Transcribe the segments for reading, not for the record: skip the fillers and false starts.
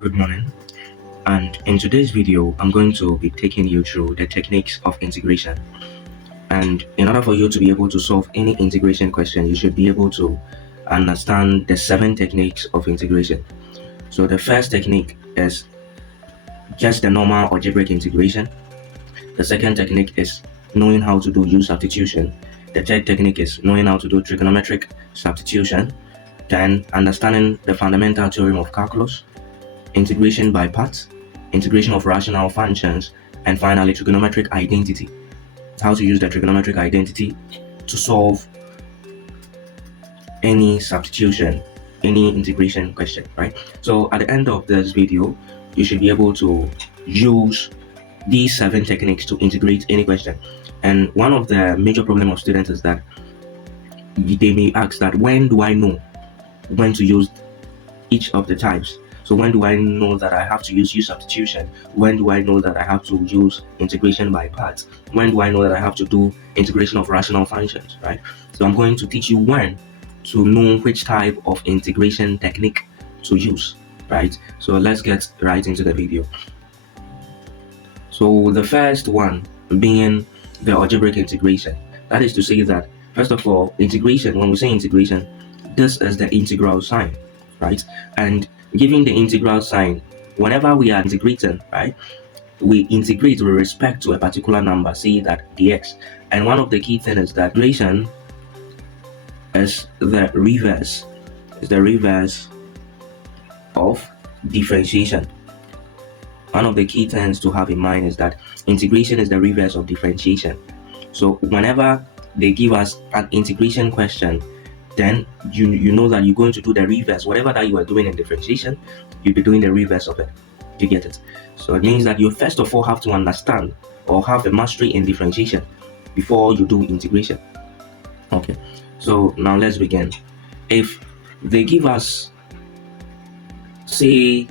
Good morning, and in today's video I'm going to be taking you through the techniques of integration. And in order for you to be able to solve any integration question, you should be able to understand the 7 techniques of integration. So the first technique is just the normal algebraic integration. The second technique is knowing how to do U substitution. The third technique is knowing how to do trigonometric substitution. Then understanding the fundamental theorem of calculus, integration by parts, integration of rational functions, and finally trigonometric identity. How to use the trigonometric identity to solve any substitution, any integration question, right? So at the end of this video, you should be able to use these 7 techniques to integrate any question. And one of the major problem of students is that they may ask that when do I know when to use each of the types? So when do I know that I have to use U substitution? When do I know that I have to use integration by parts? When do I know that I have to do integration of rational functions, right? So I'm going to teach you when to know which type of integration technique to use, right? So let's get right into the video. So the first one being the algebraic integration. That is to say that, first of all, integration, when we say integration, this is the integral sign, right? And given the integral sign, whenever we are integrating, right, we integrate with respect to a particular number, say that dx. And one of the key things is that integration is the reverse of differentiation. One of the key things to have in mind is that integration is the reverse of differentiation. So whenever they give us an integration question, then you know that you're going to do the reverse. Whatever that you are doing in differentiation, you'll be doing the reverse of it. You get it? So it means that you first of all have to understand or have a mastery in differentiation before you do integration. Okay, so now let's begin. If they give us, say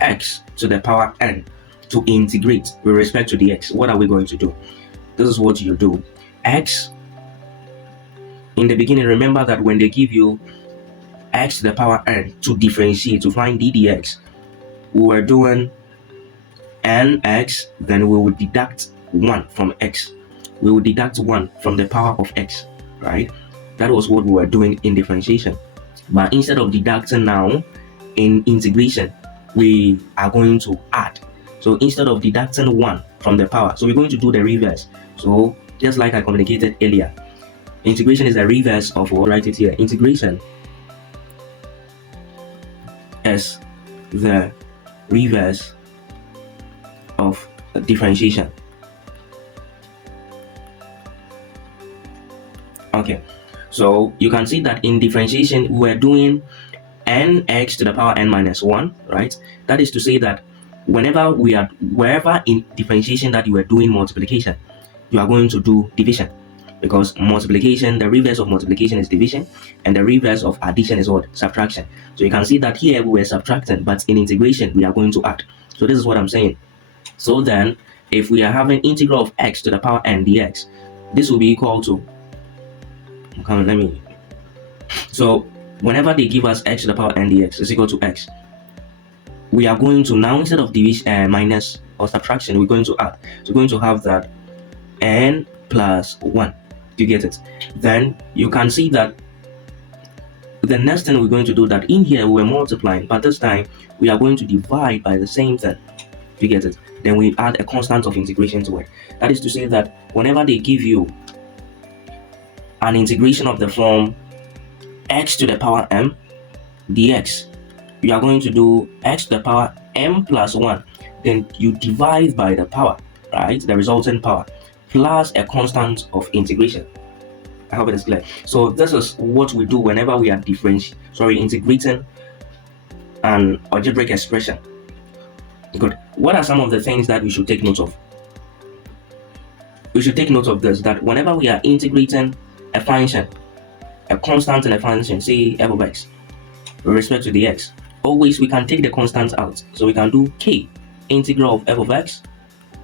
x to the power n to integrate with respect to the x, what are we going to do? This is what you do. X, in the beginning, remember that when they give you x to the power n to differentiate, to find ddx, we were doing nx, then we would deduct 1 from x. We would deduct 1 from the power of x, right? That was what we were doing in differentiation. But instead of deducting now, in integration, we are going to add. So instead of deducting 1 from the power, so we're going to do the reverse. So just like I communicated earlier, integration is the reverse of what? Write it here. Integration is the reverse of differentiation. Okay, so you can see that in differentiation we're doing nx to the power n minus 1, right? That is to say that wherever in differentiation that you are doing multiplication, you are going to do division, because multiplication, the reverse of multiplication is division, and the reverse of addition is what? Subtraction. So you can see that here we were subtracting, but in integration we are going to add. So this is what I'm saying. So then if we are having integral of x to the power n dx, this will be equal to, so whenever they give us x to the power n dx is equal to x, we are going to now, instead of division minus or subtraction, we're going to add. So we're going to have that n plus 1. Do you get it? Then you can see that the next thing we're going to do, that in here we're multiplying, but this time we are going to divide by the same thing. Do you get it? Then we add a constant of integration to it. That is to say that whenever they give you an integration of the form x to the power m dx, you are going to do x to the power m plus 1. Then you divide by the power, right? The resultant power, plus a constant of integration. I hope it is clear. So this is what we do whenever we are integrating an algebraic expression. Good. What are some of the things that we should take note of? We should take note of this, that whenever we are integrating a function, a constant in a function, say f of x, with respect to the x, always we can take the constant out. So we can do k integral of f of x,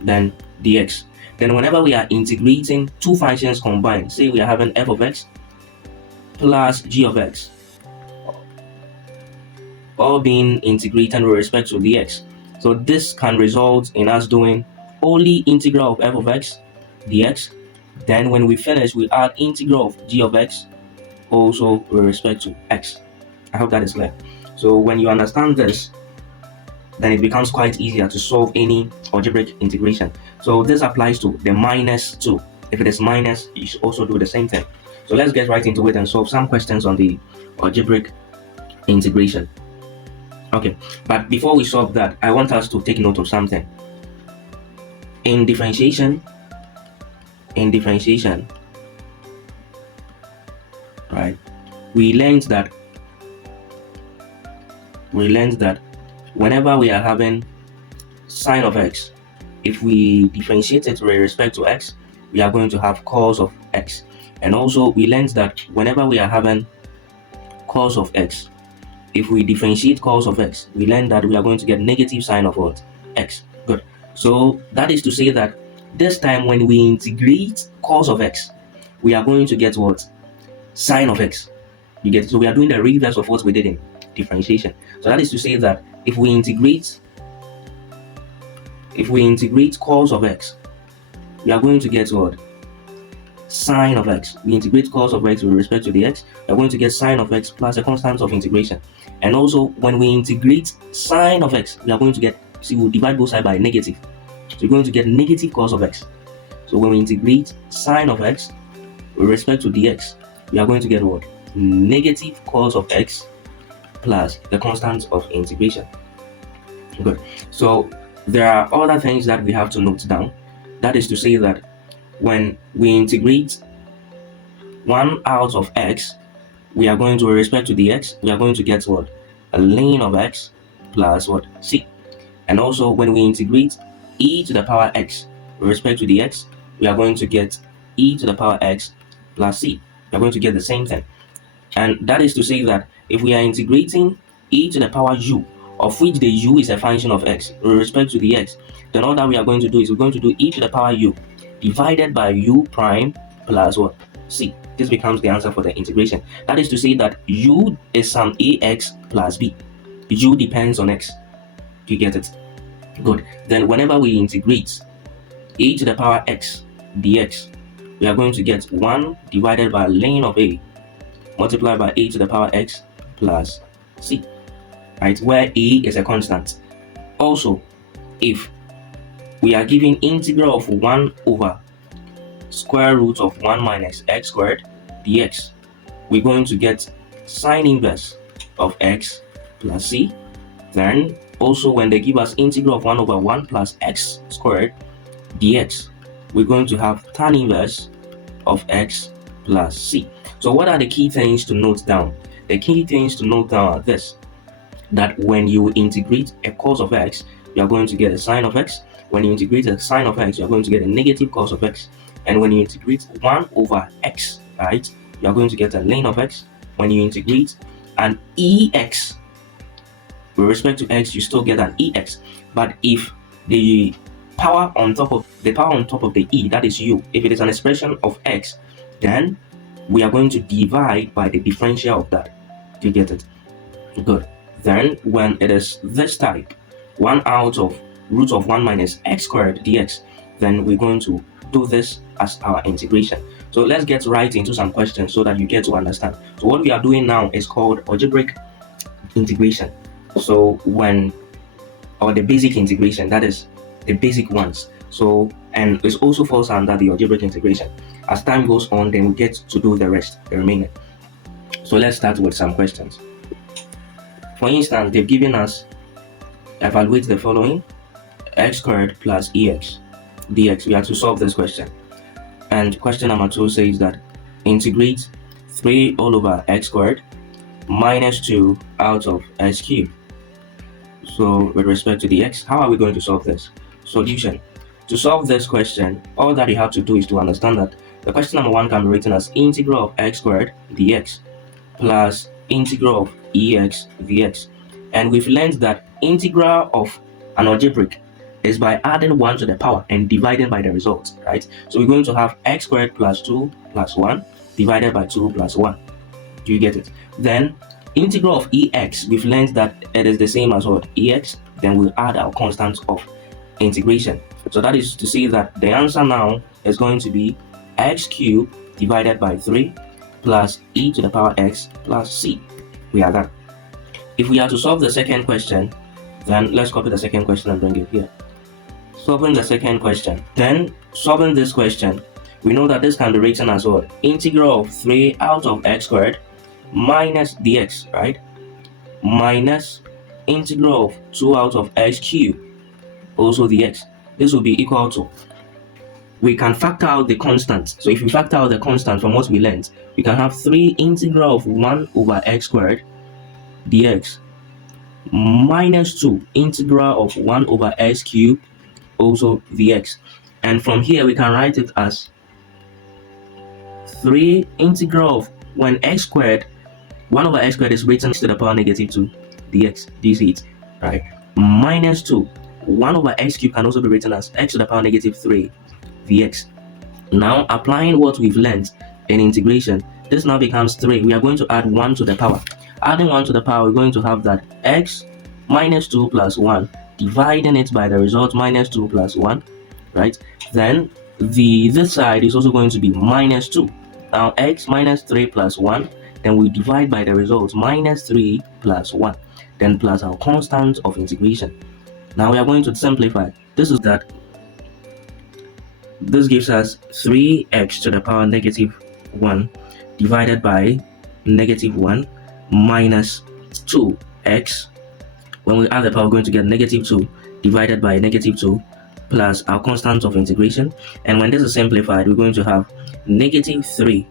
then dx. Then whenever we are integrating two functions combined, say we are having f of x plus g of x, all being integrated with respect to dx. So this can result in us doing only integral of f of x dx. Then when we finish, we add integral of g of x also with respect to x. I hope that is clear. So when you understand this, then it becomes quite easier to solve any algebraic integration. So this applies to the minus too. If it is minus, you should also do the same thing. So let's get right into it and solve some questions on the algebraic integration. Okay, but before we solve that, I want us to take note of something. In differentiation, right, we learned that whenever we are having sine of x, if we differentiate it with respect to x, we are going to have cos of x. And also we learned that whenever we are having cos of x, if we differentiate cos of x, we learned that we are going to get negative sine of what? X. Good. So that is to say that this time when we integrate cos of x, we are going to get what? Sine of x. You get it? So we are doing the reverse of what we did in differentiation. So that is to say that if we integrate cos of x, we are going to get what? Sine of x. We integrate cos of x with respect to the x, we are going to get sine of x plus a constant of integration. And also when we integrate sine of x, we are going to get, see, we'll divide both sides by negative. So we're going to get negative cos of x. So when we integrate sine of x with respect to dx, we are going to get what? Negative cos of x plus the constant of integration. Good. So there are other things that we have to note down. That is to say that when we integrate 1 out of x, we are going to, with respect to dx, we are going to get what? A ln of x plus what? C. And also when we integrate e to the power x with respect to dx, we are going to get e to the power x plus c. We are going to get the same thing. And that is to say that if we are integrating e to the power u, of which the u is a function of x with respect to the x, then all that we are going to do is we're going to do e to the power u divided by u prime plus what? C. This becomes the answer for the integration. That is to say that u is some ax plus b. U depends on x. Do you get it? Good. Then whenever we integrate e to the power x dx, we are going to get 1 divided by ln of a multiplied by a to the power x plus c, right, where a is a constant. Also, if we are given integral of 1 over square root of 1 minus x squared dx, we're going to get sine inverse of x plus c. Then also when they give us integral of 1 over 1 plus x squared dx, we're going to have tan inverse of x plus c. So what are the key things to note down? The key things to note down are this: that when you integrate a cos of x, you are going to get a sine of x. When you integrate a sine of x, you are going to get a negative cos of x. And when you integrate 1 over x, right, you are going to get a ln of x. When you integrate an ex with respect to x, you still get an ex. But if the power on top of the e, that is u, if it is an expression of x, then we are going to divide by the differential of that. Do you get it? Good. Then when it is this type, 1 out of root of 1 minus x squared dx, then we're going to do this as our integration. So let's get right into some questions so that you get to understand. So what we are doing now is called algebraic integration. So or the basic integration, that is the basic ones. So, and it also falls under the algebraic integration. As time goes on, then we get to do the rest, the remaining. So let's start with some questions. For instance, they've given us, evaluate the following: x squared plus ex dx. We have to solve this question. And question number 2 says that integrate 3 all over x squared minus 2 out of x cubed. So with respect to the x, how are we going to solve this? Solution. To solve this question, all that you have to do is to understand that the question number 1 can be written as integral of x squared dx plus integral of ex dx. And we've learned that integral of an algebraic is by adding 1 to the power and dividing by the result, right? So we're going to have x squared plus 2 plus 1 divided by 2 plus 1. Do you get it? Then Integral of ex, we've learned that it is the same as what? Ex, then we'll add our constant of integration. So that is to say that the answer now is going to be x cubed divided by 3 plus e to the power x plus c. We are done. If we are to solve the second question, then let's copy the second question and bring it here. Solving the second question. Then solving this question, we know that this can be written as what? Integral of 3 out of x squared minus dx, right? Minus integral of 2 out of x cubed, also dx. This will be equal to, we can factor out the constant. So if we factor out the constant from what we learned, we can have 3 integral of 1 over x squared dx minus 2 integral of 1 over x cubed, also dx. And from here we can write it as 3 integral of, when x squared, 1 over x squared is written to the power negative 2 dx. Do you see it? Right. Minus 2. 1 over x cubed can also be written as x to the power negative 3 dx. Now applying what we've learned in integration, this now becomes 3. We are going to add 1 to the power. Adding 1 to the power, we're going to have that x minus 2 plus 1, dividing it by the result minus 2 plus 1, right? Then this side is also going to be minus 2. Now x minus 3 plus 1, then we divide by the result minus 3 plus 1, then plus our constant of integration. Now we are going to simplify. This is that. This gives us 3x to the power negative 1 divided by negative 1 minus 2x. When we add the power, we're going to get negative 2 divided by negative 2 plus our constant of integration. And when this is simplified, we're going to have negative 3x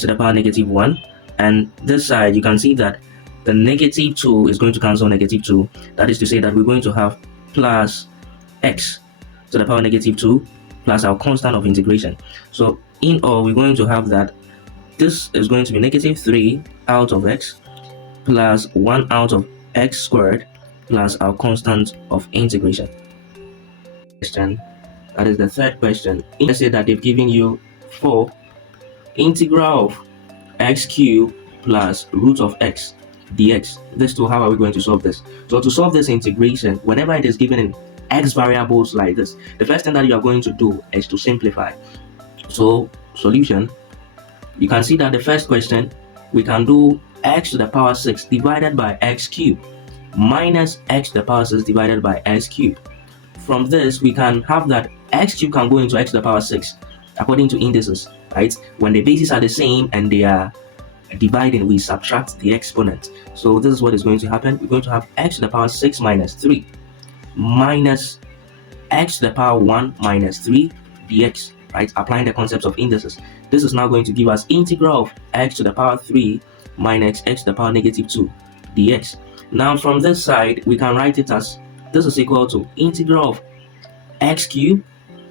to the power negative 1. And this side, you can see that the negative 2 is going to cancel negative 2. That is to say that we're going to have plus x to the power negative 2 plus our constant of integration. So in all, we're going to have that this is going to be negative 3 out of x plus 1 out of x squared plus our constant of integration. Question, that is the third question. Let's say that they've given you 4 integral of x cubed plus root of x dx. This too, how are we going to solve this? So to solve this integration, whenever it is given in x variables like this, the first thing that you are going to do is to simplify. So solution, you can see that the first question, we can do x to the power 6 divided by x cubed minus x to the power 6 divided by x cubed. From this, we can have that x cubed can go into x to the power 6 according to indices, right? When the bases are the same and they are dividing, we subtract the exponent. So this is what is going to happen. We're going to have x to the power 6 minus 3 minus x to the power 1 minus 3 dx, right? Applying the concepts of indices. This is now going to give us integral of x to the power 3 minus x to the power negative 2 dx. Now from this side, we can write it as this is equal to integral of x cubed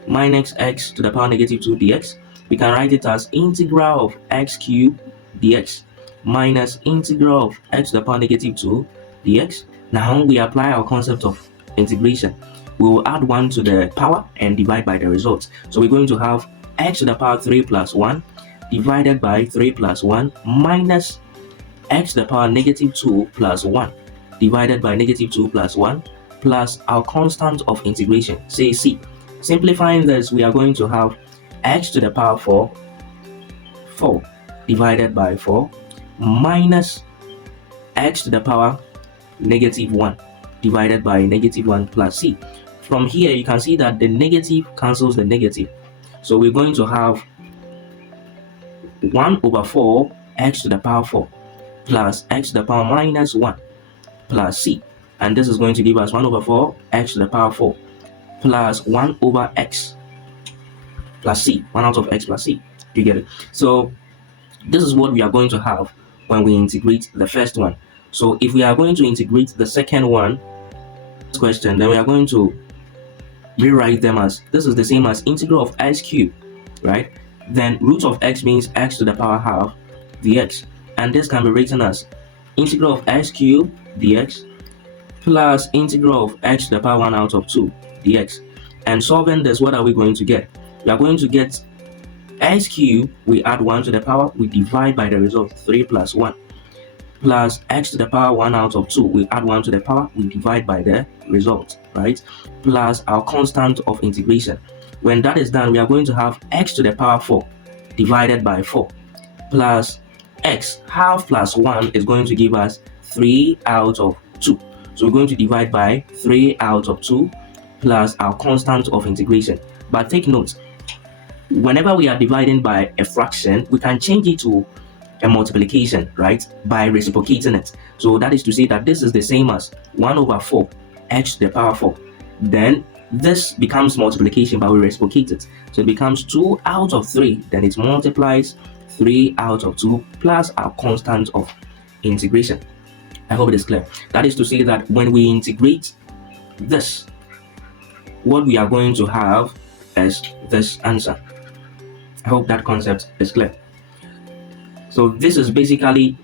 minus x to the power negative 2 dx. We can write it as integral of x cubed dx minus integral of x to the power negative 2 dx. Now we apply our concept of integration. We will add 1 to the power and divide by the result. So we're going to have x to the power 3 plus 1 divided by 3 plus 1 minus x to the power negative 2 plus 1 divided by negative 2 plus 1 plus our constant of integration, say c. Simplifying this, we are going to have x to the power 4 divided by 4 minus x to the power negative 1 divided by negative 1 plus c. From here, you can see that the negative cancels the negative. So we're going to have 1 over 4 x to the power 4 plus x to the power minus 1 plus c. And this is going to give us 1 over 4 x to the power 4 plus 1 over x plus c. 1 out of x plus c. Do you get it? So this is what we are going to have when we integrate the first one. So if we are going to integrate the second one, question, then we are going to rewrite them as this is the same as integral of x cubed, right? Then root of x means x to the power half dx, and this can be written as integral of x cubed dx plus integral of x to the power 1 out of 2 dx. And solving this, what are we going to get? We are going to get x cubed, we add 1 to the power, we divide by the result 3 plus 1. plus x to the power 1 out of 2. We add 1 to the power, we divide by the result, right? Plus our constant of integration. When that is done, we are going to have x to the power 4 divided by 4 plus x. Half plus 1 is going to give us 3 out of 2. So we're going to divide by 3 out of 2 plus our constant of integration. But take note, whenever we are dividing by a fraction, we can change it to a multiplication, right, by reciprocating it. So that is to say that this is the same as 1 over 4 x to the power 4. Then this becomes multiplication, but we reciprocate it. So it becomes 2 out of 3. Then it multiplies 3 out of 2 plus our constant of integration. I hope it is clear. That is to say that when we integrate this, what we are going to have is this answer. I hope that concept is clear. So this is basically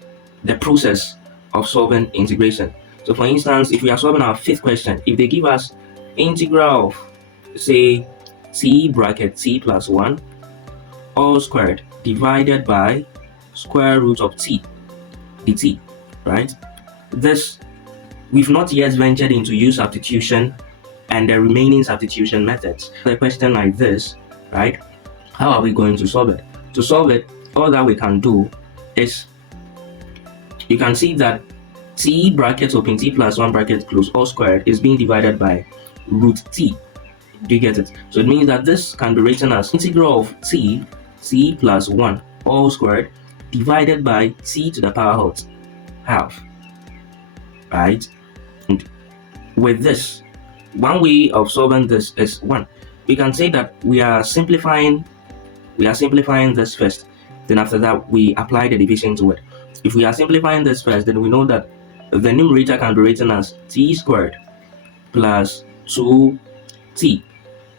the process of solving integration. So for instance, if we are solving our fifth question, if they give us integral of, say, t bracket t plus 1 all squared divided by square root of t dt, right? This, we've not yet ventured into u substitution and the remaining substitution methods. A question like this, right? How are we going to solve it? To solve it, all that we can do is, you can see that t bracket open t plus 1 bracket close all squared is being divided by root t. Do you get it? So it means that this can be written as integral of t plus 1 all squared divided by t to the power of half, right? And with this, one way of solving this is 1. We can say that we are simplifying this first. Then after that, we apply the division to it. If we are simplifying this first, then we know that the numerator can be written as t squared plus 2t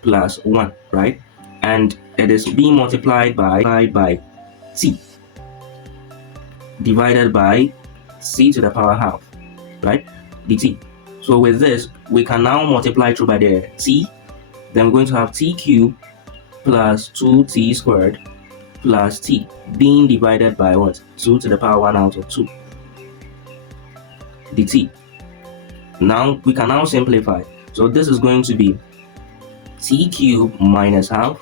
plus 1, right? And it is being multiplied by t divided by c to the power half, right? dt. So with this, we can now multiply through by the t. Then we're going to have t cubed plus 2t squared plus t being divided by what? 2 to the power 1 out of 2 dt. Now we can now simplify. So this is going to be t cubed minus half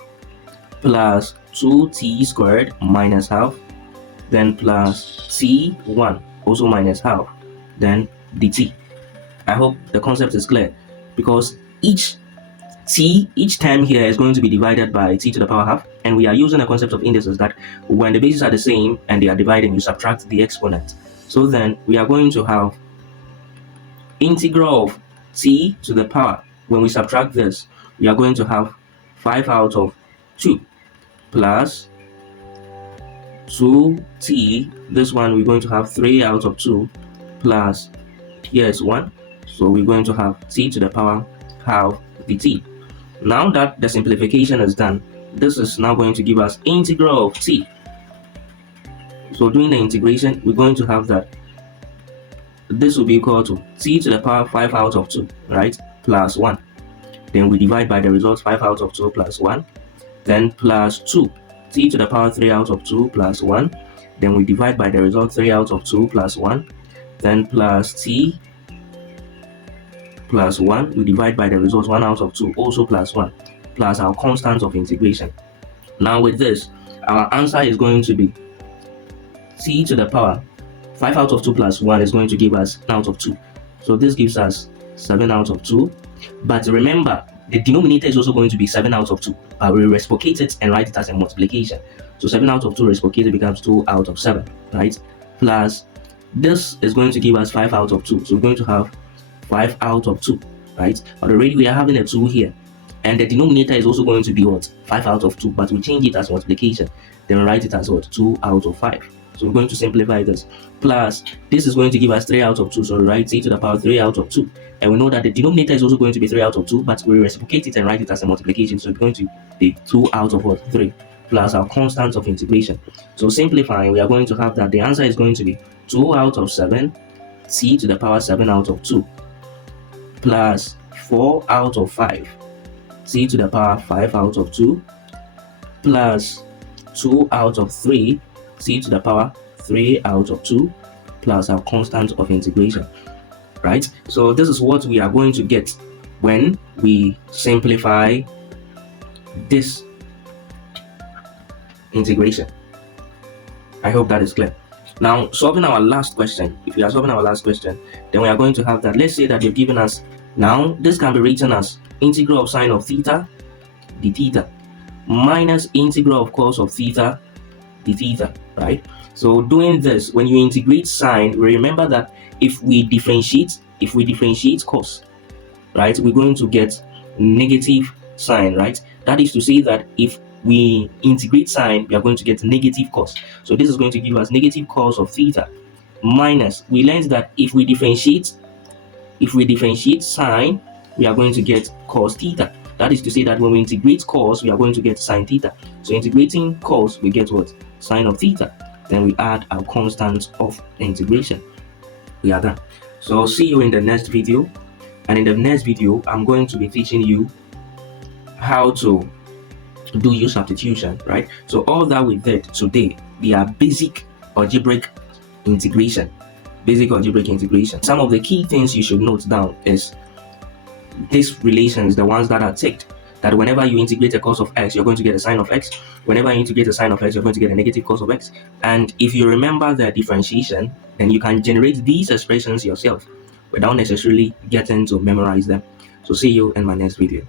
plus 2t squared minus half, then plus t1 also minus half, then dt. I hope the concept is clear, because each term here is going to be divided by t to the power half, and we are using the concept of indices that when the bases are the same and they are dividing, you subtract the exponent. So then we are going to have integral of t to the power. When we subtract this, we are going to have 5 out of 2 plus 2t. This one we're going to have 3 out of 2 plus, here is 1. So we're going to have t to the power half dt. Now that the simplification is done, this is now going to give us integral of t. So doing the integration, we're going to have that this will be equal to t to the power 5 out of 2, right, plus 1. Then we divide by the result 5 out of 2 plus 1, then plus 2 t to the power 3 out of 2 plus 1. Then we divide by the result 3 out of 2 plus 1, then plus t plus 1, we divide by the result 1 out of 2 also plus 1, plus our constant of integration. Now with this, our answer is going to be t to the power 5 out of 2 plus 1 is going to give us 7 out of 2. So this gives us 7 out of 2. But remember, the denominator is also going to be 7 out of 2. We reciprocate it and write it as a multiplication. So 7 out of 2 reciprocated becomes 2 out of 7, right? Plus this is going to give us 5 out of 2. So we're going to have 5 out of 2, right? But already we are having a 2 here, and the denominator is also going to be what? 5 out of 2, but we change it as multiplication, then write it as what? 2 out of 5. So we're going to simplify this. Plus this is going to give us 3 out of 2, so we write t to the power 3 out of 2, and we know that the denominator is also going to be 3 out of 2, but we reciprocate it and write it as a multiplication, so it's going to be 2 out of what? 3, plus our constant of integration. So simplifying, we are going to have that the answer is going to be 2 out of 7 t to the power 7 out of 2 plus 4 out of 5 t to the power 5 out of 2 plus 2 out of 3 t to the power 3 out of 2 plus our constant of integration, right? So this is what we are going to get when we simplify this integration. I hope that is clear. Now, solving our last question, if we are solving our last question, then we are going to have that. Let's say that you've given us, now this can be written as integral of sine of theta d theta minus integral of cos of theta d theta, right? So doing this, when you integrate sine, remember that if we differentiate cos, right, we're going to get negative sine, right? That is to say that if we integrate sine, we are going to get negative cos. So this is going to give us negative cos of theta minus, we learned that if we differentiate sine, we are going to get cos theta. That is to say that when we integrate cos, we are going to get sine theta. So integrating cos, we get what? Sine of theta. Then we add our constant of integration. We are done. So see you in the next video. And in the next video, I'm going to be teaching you how to do your substitution, right? So all that we did today, they are basic algebraic integration. Some of the key things you should note down is these relations, the ones that are ticked, that whenever you integrate a cos of x, you're going to get a sine of x. Whenever you integrate a sine of x, you're going to get a negative cos of x. And if you remember the differentiation, then you can generate these expressions yourself without necessarily getting to memorize them. So see you in my next video.